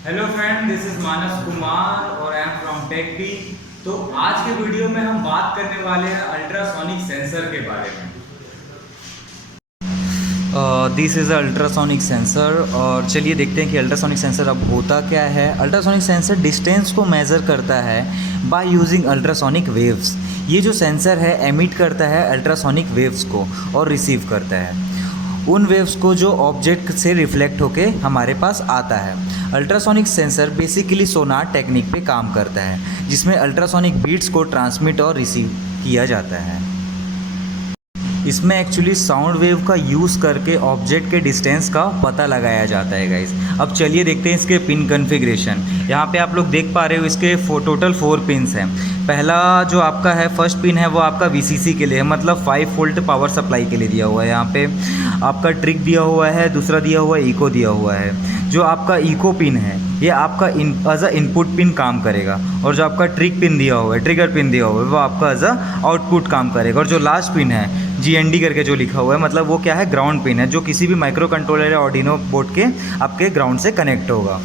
Hello friend, this is मानस कुमार और I am from take. तो आज के वीडियो में हम बात करने वाले हैं अल्ट्रासोनिक सेंसर के बारे में। This is ultrasonic sensor. और चलिए देखते हैं कि अल्ट्रासोनिक सेंसर अब होता क्या है। अल्ट्रासोनिक सेंसर डिस्टेंस को मेज़र करता है बाय यूजिंग अल्ट्रासोनिक वेव्स। ये जो सेंसर है एमिट करता है अल्ट्रासोनिक वेव्स को और रिसीव करता है उन वेव्स को जो ऑब्जेक्ट से रिफ्लेक्ट होके हमारे पास आता है। अल्ट्रासोनिक सेंसर बेसिकली सोनार टेक्निक पे काम करता है, जिसमें अल्ट्रासोनिक बीट्स को ट्रांसमिट और रिसीव किया जाता है। इसमें एक्चुअली साउंड वेव का यूज़ करके ऑब्जेक्ट के डिस्टेंस का पता लगाया जाता है गाइस। अब चलिए देखते हैं इसके पिन कन्फिग्रेशन। यहाँ पे आप लोग देख पा रहे हो इसके टोटल 4 पिन्स हैं। पहला जो आपका है फर्स्ट पिन है वो आपका VCC के लिए है, मतलब 5 वोल्ट पावर सप्लाई के लिए दिया हुआ है। यहाँ पे आपका ट्रिक दिया हुआ है, दूसरा दिया हुआ है इको दिया हुआ है। जो आपका इको पिन है ये आपका एज अ इनपुट पिन काम करेगा, और जो आपका ट्रिक पिन दिया हुआ है, ट्रिगर पिन दिया हुआ है, वो आपका एज अ आउटपुट काम करेगा। और जो लास्ट पिन है GND करके जो लिखा हुआ है, मतलब वो क्या है, ग्राउंड पिन है, जो किसी भी माइक्रो कंट्रोलर या ऑर्डिनो बोर्ड के आपके ग्राउंड से कनेक्ट होगा।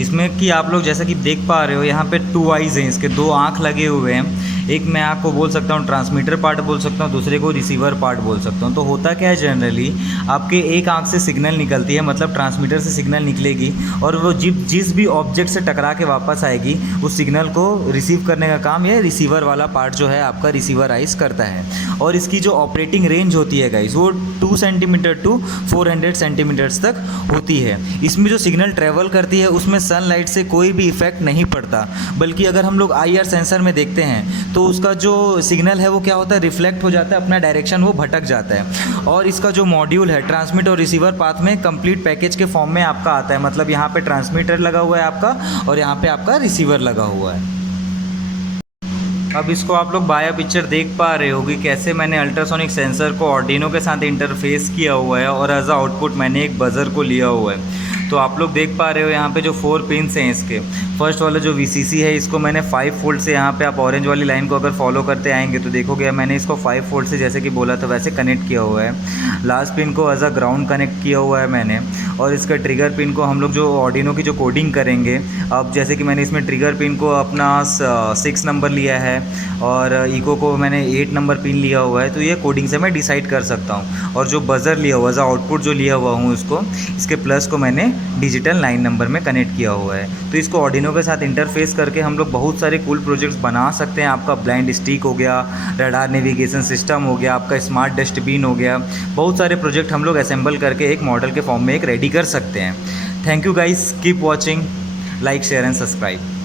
इसमें कि आप लोग जैसा कि देख पा रहे हो यहाँ पे 2 आइज़ हैं, इसके 2 आँख लगे हुए हैं। एक मैं आपको बोल सकता हूँ ट्रांसमीटर पार्ट बोल सकता हूँ, दूसरे को रिसीवर पार्ट बोल सकता हूँ। तो होता क्या है, जनरली आपके एक आँख से सिग्नल निकलती है, मतलब ट्रांसमीटर से सिग्नल निकलेगी, और वो जिस भी ऑब्जेक्ट से टकरा के वापस आएगी उस सिग्नल को रिसीव करने का काम ये रिसीवर वाला पार्ट जो है आपका रिसीवराइज करता है। और इसकी जो ऑपरेटिंग रेंज होती है गाइस वो 2 सेंटीमीटर टू 400 सेंटीमीटर्स तक होती है। इसमें जो सिग्नल ट्रेवल करती है उसमें सनलाइट से कोई भी इफेक्ट नहीं पड़ता, बल्कि अगर हम लोग IR सेंसर में देखते हैं तो उसका जो सिग्नल है वो क्या होता है, रिफ्लेक्ट हो जाता है, अपना डायरेक्शन वो भटक जाता है। और इसका जो मॉड्यूल है ट्रांसमिट और रिसीवर पाथ में कंप्लीट पैकेज के फॉर्म में आपका आता है, मतलब यहाँ पे ट्रांसमीटर लगा हुआ है आपका और यहाँ पे आपका रिसीवर लगा हुआ है। अब इसको आप लोग बाया पिक्चर देख पा रहे हो कि कैसे मैंने अल्ट्रासोनिक सेंसर को ऑर्डिनो के साथ इंटरफेस किया हुआ है, और एज अ आउटपुट मैंने एक बज़र को लिया हुआ है। तो आप लोग देख पा रहे हो यहाँ पे जो 4 पिन्स हैं इसके, फर्स्ट वाला जो VCC है इसको मैंने 5 वोल्ट से, यहाँ पे आप ऑरेंज वाली लाइन को अगर फॉलो करते आएंगे तो देखोगे मैंने इसको 5 वोल्ट से जैसे कि बोला था वैसे कनेक्ट किया हुआ है। लास्ट पिन को एज अ ग्राउंड कनेक्ट किया हुआ है मैंने, और इसका ट्रिगर पिन को हम लोग जो ऑर्डिनो की जो कोडिंग करेंगे, अब जैसे कि मैंने इसमें ट्रिगर पिन को अपना 6 नंबर लिया है और इको को मैंने 8 नंबर पिन लिया हुआ है, तो ये कोडिंग से मैं डिसाइड कर सकता हूँ। और जो बज़र लिया हुआ है आउटपुट जो लिया हुआ हूँ उसको, इसके प्लस को मैंने डिजिटल 9 नंबर में कनेक्ट किया हुआ है। तो इसको ऑर्डिनो के साथ इंटरफेस करके हम लोग बहुत सारे कूल प्रोजेक्ट्स बना सकते हैं। आपका ब्लाइंड स्टिक हो गया, रडार नेविगेशन सिस्टम हो गया, आपका स्मार्ट डस्टबिन हो गया, बहुत सारे प्रोजेक्ट हम लोग असेंबल करके एक मॉडल के फॉर्म में एक रेडी कर सकते हैं। Thank you guys, keep watching, like share and subscribe.